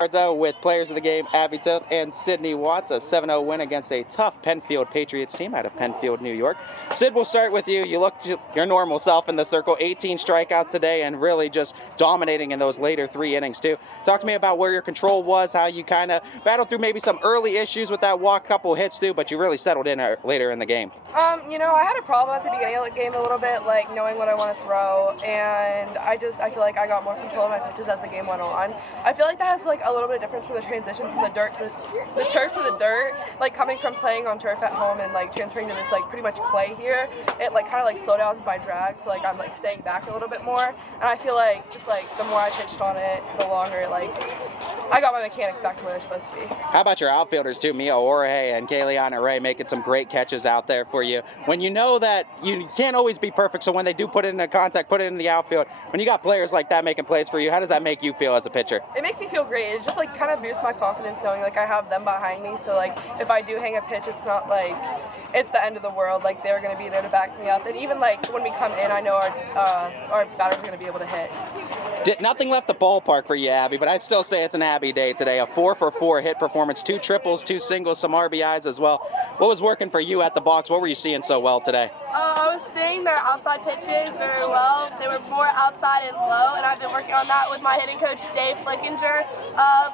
With players of the game, Abby Toth and Sydnie Watts, a 7-0 win against a tough Penfield Patriots team out of Penfield, New York. Sid, we'll start with you. You looked your normal self in the circle, 18 strikeouts today and really just dominating in those later 3 innings too. Talk to me about where your control was, how you kind of battled through maybe some early issues with that walk, couple hits too, but you really settled in later in the game. I had a problem at the beginning of the game a little bit, like knowing what I want to throw, and I feel like I got more control of my pitches as the game went on. I feel like that has like a little bit of difference from the transition from the turf to the dirt, like coming from playing on turf at home and like transferring to this like pretty much clay here. It like kind of like slow downs my drag, so like I'm like staying back a little bit more, and I feel like just like the more I pitched on it, the longer like I got my mechanics back to where they're supposed to be. How about your outfielders too, Mia Jorge and Kayliana Ray, making some great catches out there for you? When you know that you can't always be perfect, so when they do put it in the contact, put it in the outfield, when you got players like that making plays for you, how does that make you feel as a pitcher? It makes me feel great. It just like kind of boosts my confidence knowing like I have them behind me, so like if I do hang a pitch, it's not like it's the end of the world. Like they're going to be there to back me up, and even like when we come in, I know our batters are going to be able to hit. Nothing left the ballpark for you, Abby, but I'd still say it's an Abby day today. A 4-for-4 hit performance, 2 triples, 2 singles, some RBIs as well. What was working for you at the box? What were you seeing so well today? I was seeing their outside pitches very well. They were more outside and low, and I've been working on that with my hitting coach, Dave Flickinger.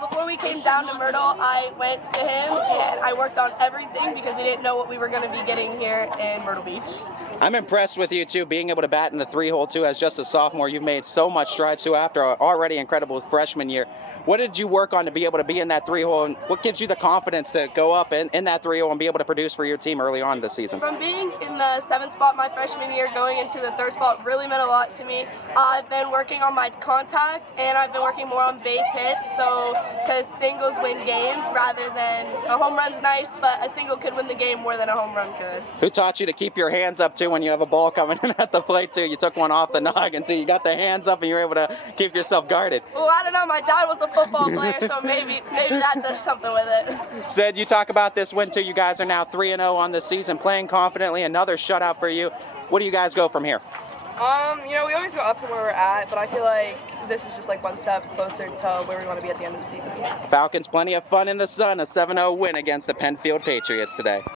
Before we came down to Myrtle, I went to him and I worked on everything because we didn't know what we were going to be getting here in Myrtle Beach. I'm impressed with you too, being able to bat in the 3-hole too as just a sophomore. You've made so much strides too after an already incredible freshman year. What did you work on to be able to be in that 3-hole, and what gives you the confidence to go up in that 3-hole and be able to produce for your team early on this season? From being in the 7th spot my freshman year, going into the 3rd spot really meant a lot to me. I've been working on my contact, and I've been working more on base hits, so because singles win games rather than a home run's nice, but a single could win the game more than a home run could. Who taught you to keep your hands up too when you have a ball coming in at the plate too? You took one off the noggin too. You got the hands up and you're able to keep yourself guarded. Well, I don't know. My dad was a football player, so maybe that does something with it. Sid, you talk about this win too. You guys are now 3-0 on the season, playing confidently. Another shutout for you. What do you guys go from here? We always go up from where we're at, but I feel like this is just like one step closer to where we want to be at the end of the season. Falcons, plenty of fun in the sun. A 7-0 win against the Penfield Patriots today.